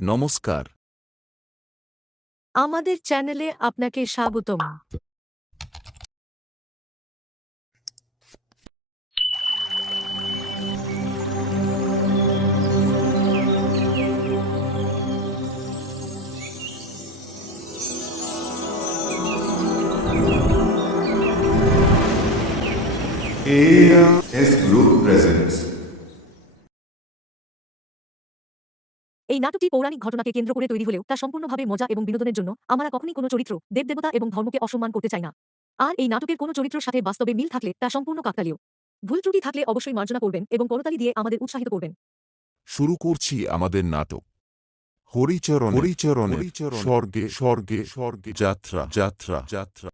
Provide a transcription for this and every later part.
নমস্কার। আমাদের চ্যানেলে আপনাকে স্বাগতম। AS Group presents এই নাটকটি পৌরাণিক ঘটনাকে কেন্দ্র করে তৈরি হলেও তা সম্পূর্ণভাবে মজা এবং বিনোদনের জন্য আমরা কখনই কোনো চরিত্র, দেবদেবতা এবং ধর্মকে অসম্মান করতে চাই না। আর এই নাটকের কোনো চরিত্রের সাথে বাস্তবে মিল থাকলে তা সম্পূর্ণ কাকতালীয়। ভুল ত্রুটি থাকলে অবশ্যই মার্জনা করবেন এবং করতালি দিয়ে আমাদের উৎসাহিত করবেন। শুরু করছি আমাদের নাটক হরিচরণ হরিচরণের স্বর্গে স্বর্গে স্বর্গে যাত্রা যাত্রা যাত্রা।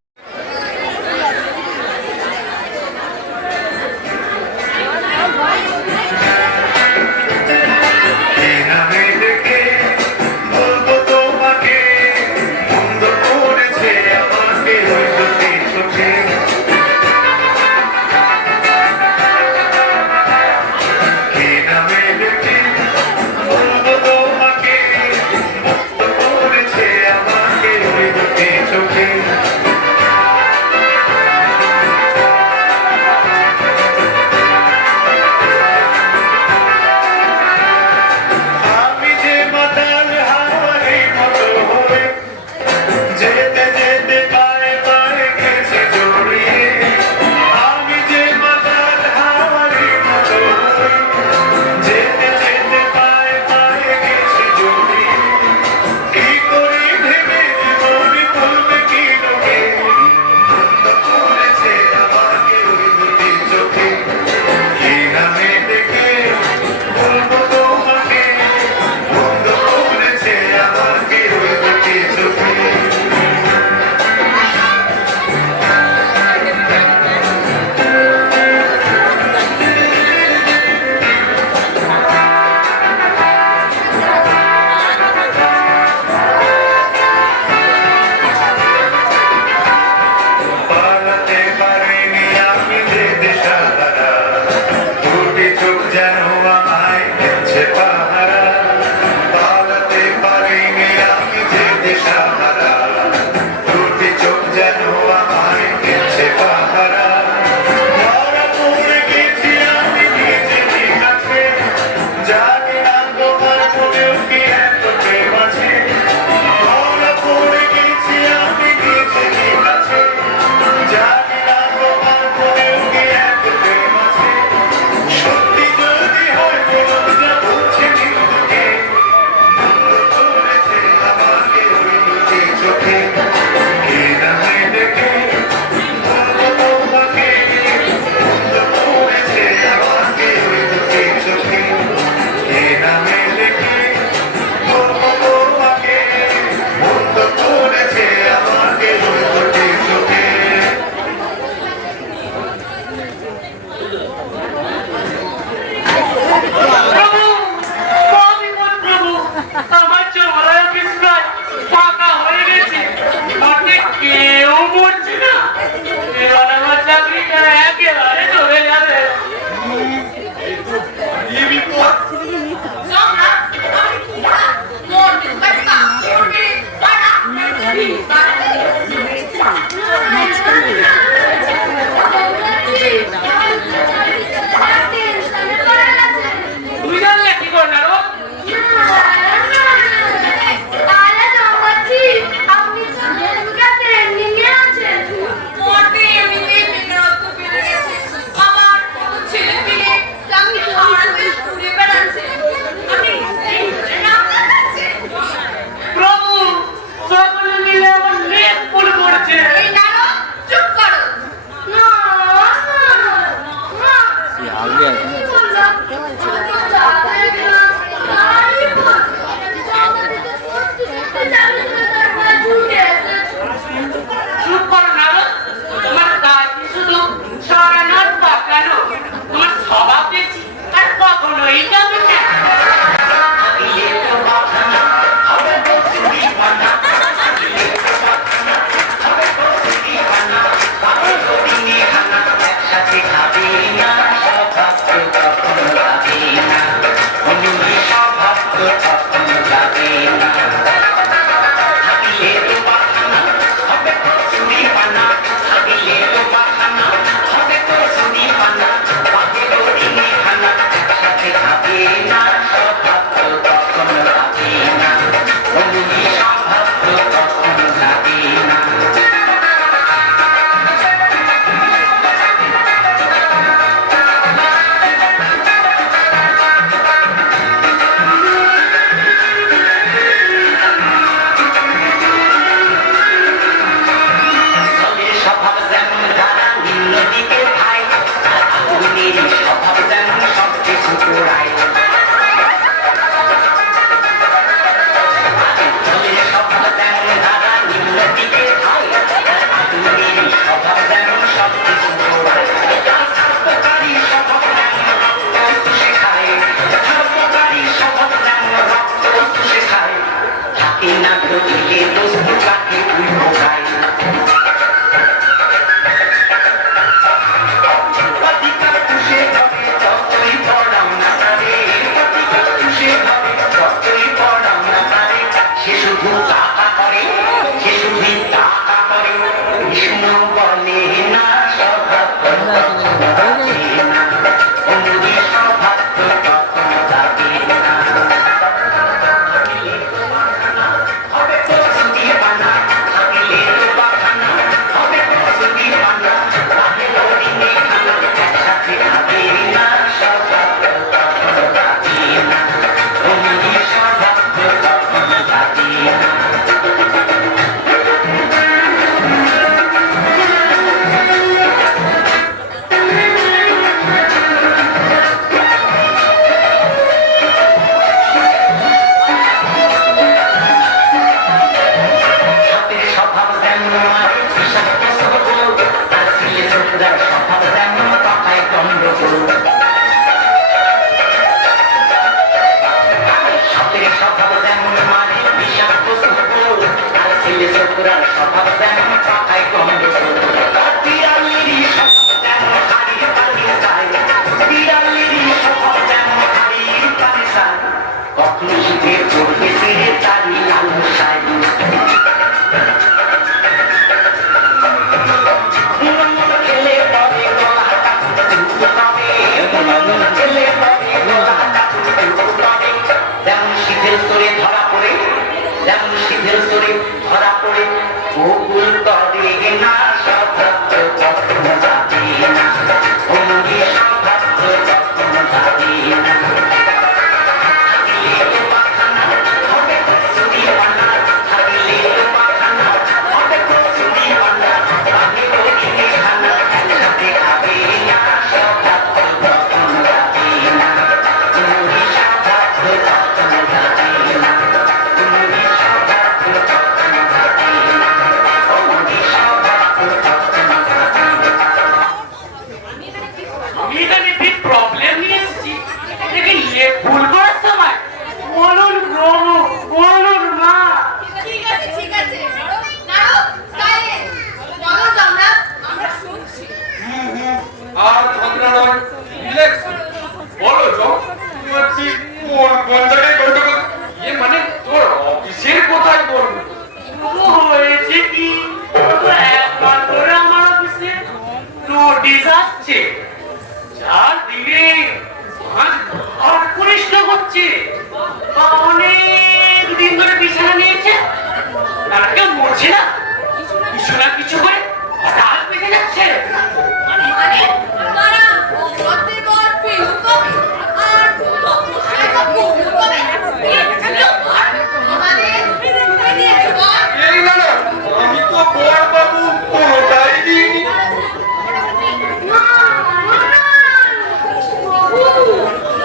Happy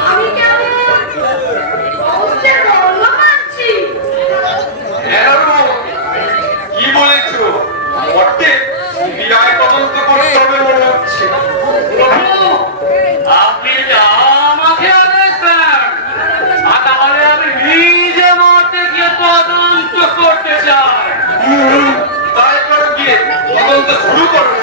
আমি কেমন অবস্থা গল্প মারছি কি বলেছো? মর্তে সিবিআই তদন্ত করতে হবে মনে হচ্ছে। আপনি আমাকে আদেশ দেন, আর তাহলে আমি নিজে মর্তে গিয়ে তদন্ত করতে চাই। তাই করো, গিয়ে তদন্ত শুরু করো।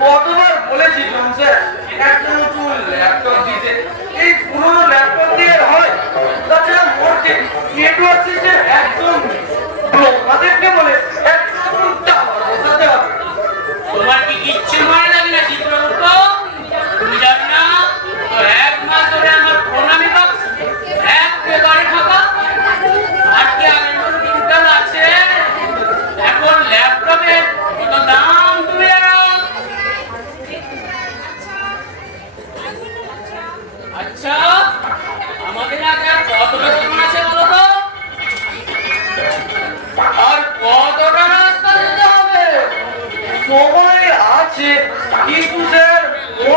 কতবার বলেছি স্যার, একটা নতুন ল্যাপটপ দিতে। এই পুরোনো ল্যাপটপ দিয়ে হয়? তাছাড়া মোটে নেটওয়ার্ক সিস্টেম একদম আমাদেরকে বলে একদম টাওয়ার বসাতে হবে। তোমার কি কিচ্ছু মনে লাগে না চিত্রগুপ্ত? তুমি জানি না তো এক মাস ধরে আমার ফোন আমি রাখছি একেবারে ফাঁকা। আজকে আগের মতো দিনকাল আছে, এখন ল্যাপটপের কত দাম তুমি জানো? আচ্ছা, আমাদের আগে আর কত বেতন আছে বলো তো? আর কতটা রাস্তা যেতে হবে? সময় আছে কিন্তু স্যার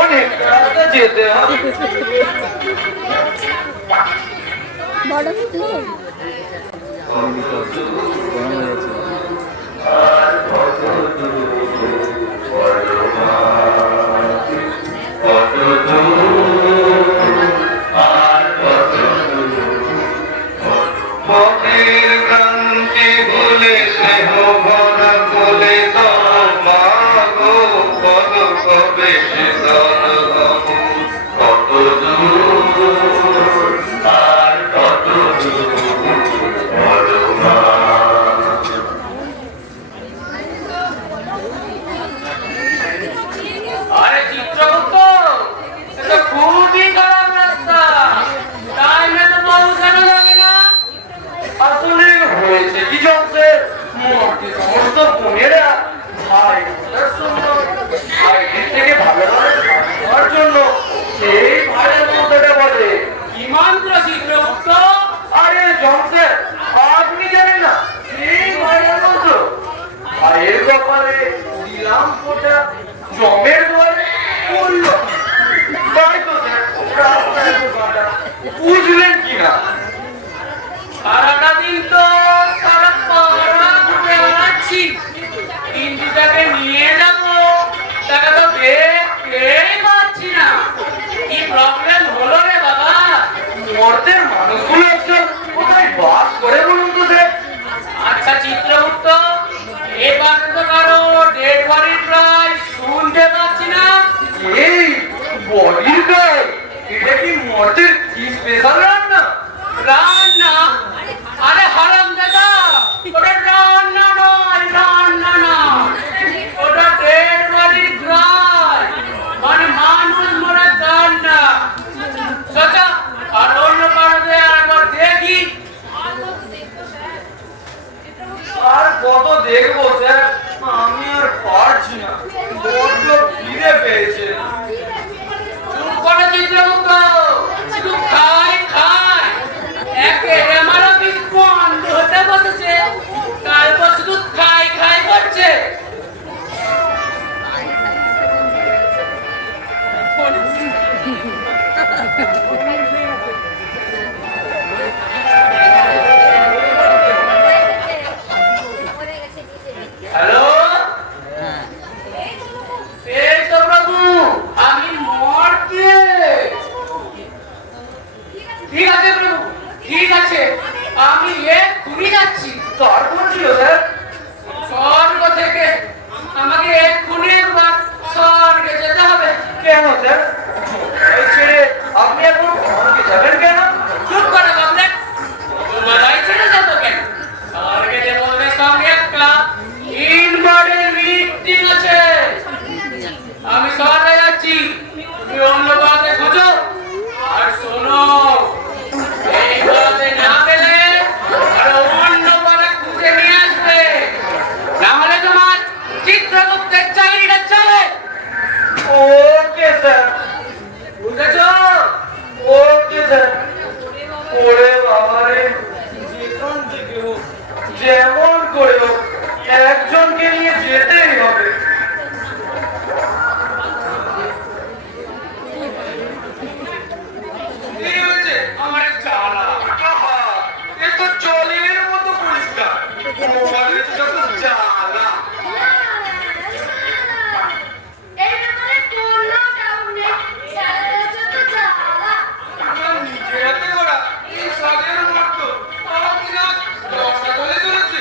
অনেক রাস্তা যেতে হবে। পথের ক্রান্তি ভুলে স্নেহ ভরা কোলে তোর মাগো কত কবে শীতল হবু, কত দূর আর কত দূর বলো মা। আরে চিত্রগুপ্ত, এটা খুবই খারাপ রাস্তা, তাই না তো বলু কেন লাগে না? আসলে হয়েছে কি জানছে, সমস্ত বোনেরা ভাই থেকে ভালোভাবে থাকার জন্য সেই ভাইয়ের মধ্যে বলে কি মন্ত্র চিত্রগুপ্ত? আরে জমছে আপনি জানেন না সেই ভাইয়ের মন্ত্র? ভাইয়ের কপালে দিলাম ফোঁটা, জমের দুয়ারে পড়ল। তাই তো রাস্তায় বুঝলেন কিনা? সারাটা দিন তো সারা পাড়া ঘুরে বেড়াচ্ছি, কিন্তু তাকে নিয়ে যাবো তাকে তো দেখতেই পাচ্ছি না। কি প্রবলেম হলো রে বাবা? মর্তের মানুষগুলো একটু কোথায় বাস করে বলুন তো স্যার? আচ্ছা চিত্রগুপ্ত, এবার তো কারো ডেড বডি প্রায় শুনতে পাচ্ছি না। এই বডির গায়ে এটা কি মর্তের কি স্পেশাল রান্না? রান্না? আরে হারাম দাদা, ওটা রান্না নয়, রান্না না, না, বড্ড খিদে পেয়েছে। চুপ করো চিত্রগুপ্ত, শুধু খাই খাই। একেবারে আমার অফিস বন্ধ হতে বসেছে, তারপর শুধু খাই খাই করছে। হ্যালো, এই তো প্রভু, আমি মরতে। ঠিক আছে প্রভু, ঠিক আছে, আমি এক্ষুনি যাচ্ছি। তারপর ছিল স্যার, স্বর্গ থেকে আমাকে এক্ষুনি একবার স্বর্গে যেতে হবে। কেন স্যার? এই ছেড়ে আপনি এখন স্বর্গে যাবেন কেন? চুপ করে বাবলেট, তোমারাই ছেড়ে যাবো কেন? স্বর্গে যে বলবে সঙ্গে একটা ইনভার্টেড মিটিং আছে। আমি স্বর্গে যাচ্ছি, তুমি অন্য পথে খোঁজো। আর শোনো, এই পথে না পেলে আর অন্য পথে খুঁজে নিয়ে আসবে, না হলে তোমার চিত্রগুপ্তের চাকরিটা চলে। ওকে স্যার, বুঝেছো? Okay sir. ওরে বাবারে, যেখান থেকে হোক, যেমন করে হোক, একজনকে নিয়ে যেতেই হবে। এই হচ্ছে আমার জ্বালা। আহা, এ তো জলের মতো পরিষ্কার, তোমার যত জ্বালা। এই ব্যাপারে কোনো ডাউট নেই, স্যারের হচ্ছে তো জ্বালা। আমার নিজের হাতে করা এই সাজের মতো আমার কিনা দশটা বলে চলেছে।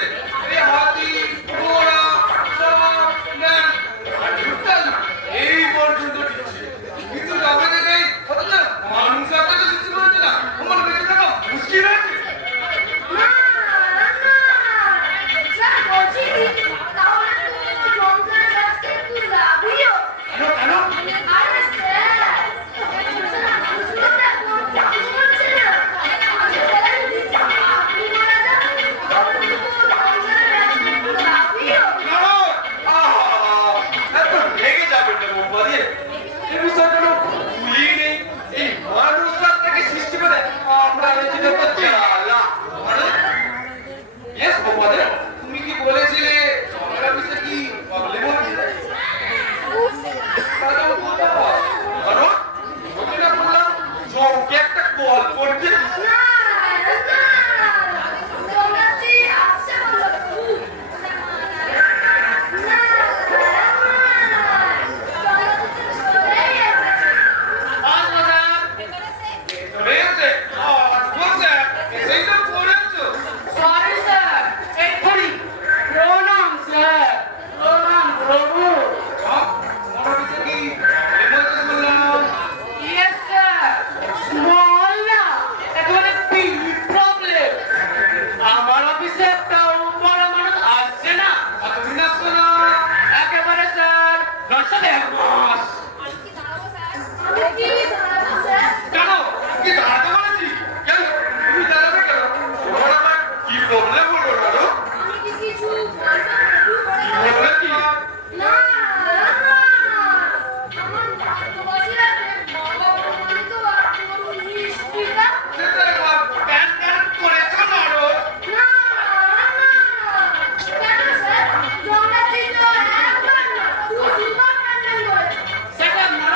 এই হাতি, ঘোড়া, সাপ, ব্যাঙ আর ভুট্টাল এই পর্যন্ত দিচ্ছে, কিন্তু যবে থেকে অথচ মানুষ একটা তো সৃষ্টি করেছে না, আমার বেঁচে থাকা মুশকিল হয়েছে। না, না, স্যার বলছি কি, তাহলে তো জমজমের রাস্তায় একটু লাভিও। কেন? আরে স্যার, স্যার, বুঝলো না, চাকরি করছে না। আমি বলে দিচ্ছি, আপনি মারা যান, তখন তো জমজমের রাস্তায় একটু লাভিও। কেন? আহা, এত রেগে যাবেন না বৌমা দিয়ে। এই বিষয়টা তো ভুলিয়ে নেই। এই মানুষ থেকে সৃষ্টি করে আমরা বেঁচে থাকবো জ্বালা। Yes, বৌমাদের, তুমি কি বলেছিলে আমার অফিসে কি প্রবলেম হচ্ছে? তাহলে আমি কোথায় পাবো? কারণ ওকে না বললাম জমকে একটা কল করতে। না, না, জমরাজি আসছে বলো। না, জমরাজি তো চলেই এসেছে। রয়েছে, বলছে, সেই তো করেছো। সরি স্যার, এক্ষুনি প্রণাম স্যার, প্রণাম প্রভু। আমার অফিসে কি এমন বললাম? ইয়েস স্যার, স্মল না, একেবারে বিগ প্রবলেম। আমার অফিসে একটা বড় মানুষ আসছে না, এতদিন আসছে না, একেবারে স্যার 10 মাস। আমি কি দাঁড়াবো স্যার? কেন? কি দাঁড়াতে বলেছি? কেন? তুমি দাঁড়াবে কেন? তোমার আমার কি প্রবলেম হলো দাদু? আমি কি কিছু বলবো নাকি? কি বললে কি? না, না, আমার ডাক্তারবাবুরা বাবা প্রমাণিত আর কোনো হিস্ট্রিটা। সেটা একবার প্যান প্যান করেছো না আরো? না, না, কেন স্যার? জমরাজি তো একবার না, দুবার প্যান্ডেল করেছে। সেটা না,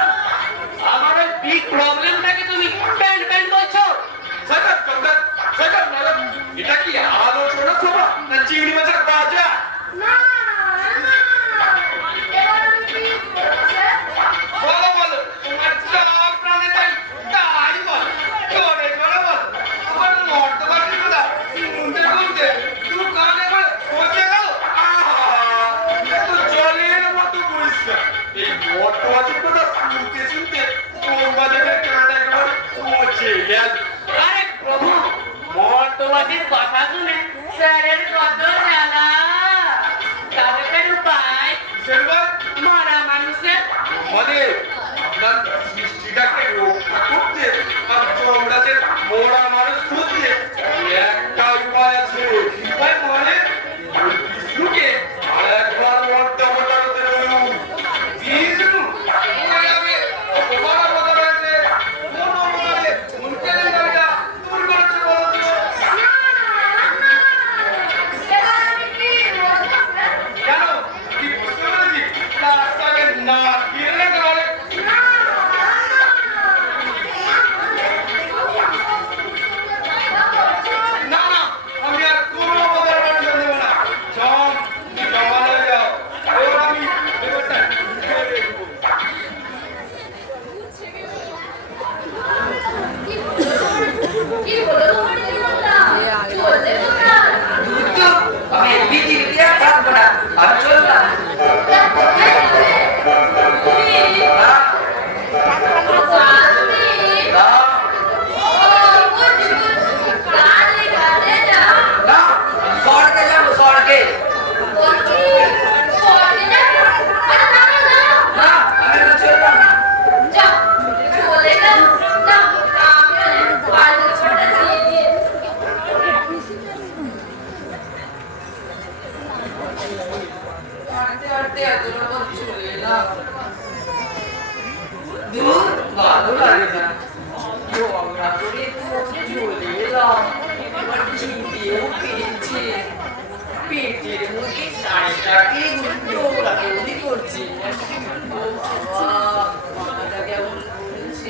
আমার ওই বিগ প্রবলেমটাকে তুমি প্যান প্যান বলছো? সেটা কথা, সেটা না, এটা কি আলোচনা সভা না চিংড়ি মাছের বাজার? না, না, এবার আমি কি করবো স্যার? বলো বলো, তোমার যা প্রাণে তাই তাই বল, করে করে বল। আমার মর্তবাদী কথা শুনতে শুনতে তুমি কানে করে পচে গেল। আহা, এ তো জলের মতো পরিষ্কার। এই মর্তবাদী কথা শুনতে শুনতে তোমাদের কানে একবার পচে গেল। আরে প্রভু, মর্তবাদীর কথা শুনে স্যারের কত জ্বালা। তাদের উপায় মারা মানুষের মানে আপনার সৃষ্টিটাকে রক্ষা করতে আর চমড়াদের মোড়া মানুষ খুঁজতে একটা উপায় আছে। উপায় মানে ওই বিষ্ণুকে আর একবার মর্যাদা করতে বলুন। না। ধুর, ভালো লাগে না। ঝগড়া করে চলে এলাম। এবার চিনতেও পেরেছি। পেটের মধ্যে শাড়িটাকে দৌড়াদৌড়ি করছে। ও বাবা, মাথাটা কেমন ঘুরছে।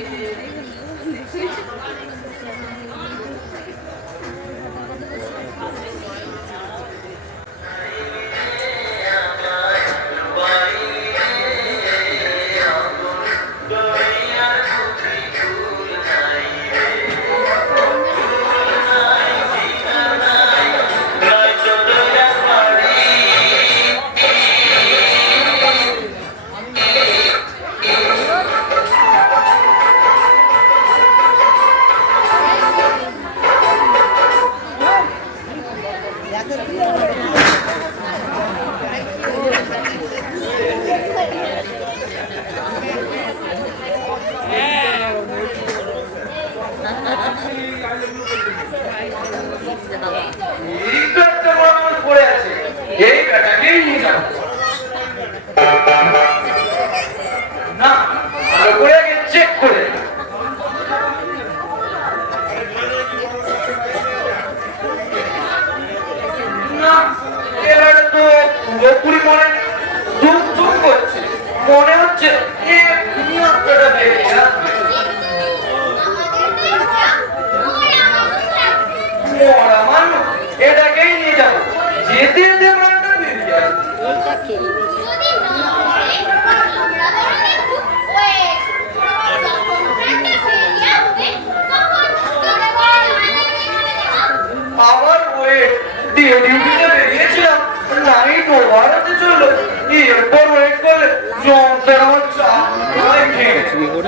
এই তো একটা বড় মানুষ পড়ে আছে। এই বেটাকেই নিয়ে যাবো। না, ভালো করে আগে চেক করে নি। না, এবার তো পুরোপুরি মনে ধুক ধুক করছে। মনে হচ্ছে এক্ষুনি আত্মাটা বেরিয়ে আসবে। মরা মানুষ, এটাকেই নিয়ে যাবো। যেতে যেতে প্রাণটা বেরিয়ে আসবে। যদি না হয় আমরা ধরে একটু ওয়েট যখন ব্রেকটা বেরিয়ে আসবে তখন ধরে বলে আবার ওয়েট দিয়ে ডিউটিতে বেরিয়েছিলাম, নাইট ওভার হতে চললো। এরপর ওয়েট করলে জমতে আমার চাকরি খেয়ে শোন,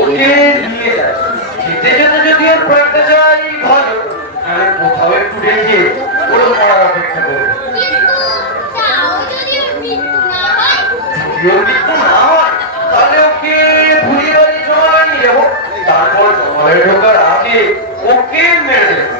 ওকে নিয়ে যাস। যেতে যেতে যদি ওর প্রাণটা যায় ভালো, আর কোথাও একটু রেখে ওর মরার অপেক্ষা করবো। কিন্তু তাও যদি ওর মৃত্যু না হয় যদি মৃত্যু না হয় তাহলে ওকে ভুলি বাড়ি জমায় নিয়ে যাবো। তারপর জমায় ঢোকার আগে ওকে মেরে দেবো।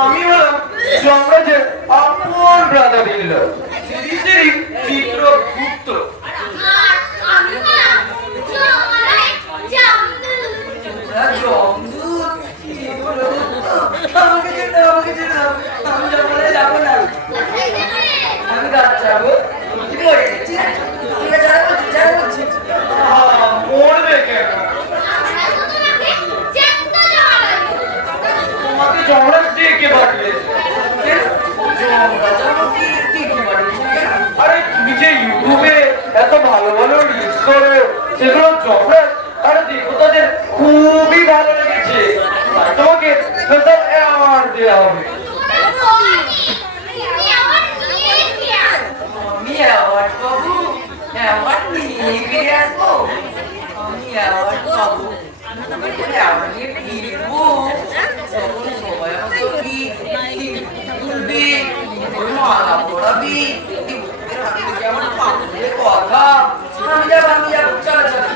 আমি হলাম জমরাজের আপন brother in law, Shri Chitragupta. আর আমি হলাম জমানায় জামদু আমাকে যেতে আমাকে যেতে আমি জঙ্গলে যাবো না। আমি গাছ যাবো। মরে গেছি, মরবে কেন? আমরা তো তোমাকে জ্যান্ত জমানায় তোমাকে জমরাজ দিয়ে কে পাঠিয়েছে? জমরাজ আমাকে কে পাঠিয়েছে? আরে তুমি যে ইউটিউবে এত ভালো ভালো রিলস করো, সেগুলো জমরাজ আরে দেখো তাদের খুবই ভালো লেগেছে, তাই তোমাকে স্পেশাল অ্যাওয়ার্ড দেওয়া হবে। আমি অ্যাওয়ার্ড পাবো? অ্যাওয়ার্ড নিয়ে ফিরে আসবো? আমি অ্যাওয়ার্ড পাবো, অ্যাওয়ার্ড নিয়ে ফিরবো, তখন সবাই আমাকে কি তুলবি, মালা পড়াবি, বুকের হাতে থেকে আমার পাগলের কথা। আমি যাবো, চলো চলো।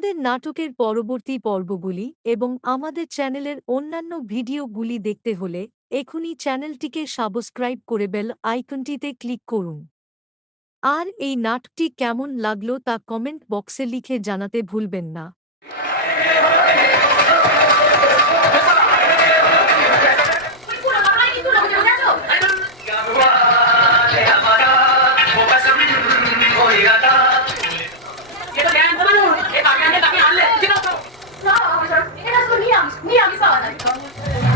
আমাদের নাটকের পরবর্তী পর্বগুলি এবং আমাদের চ্যানেলের অন্যান্য ভিডিওগুলি দেখতে হলে এখনই চ্যানেলটিকে সাবস্ক্রাইব করে বেল আইকনটিতে ক্লিক করুন। আর এই নাটকটি কেমন লাগলো তা কমেন্ট বক্সে লিখে জানাতে ভুলবেন না।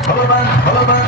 ভগবান ভগবান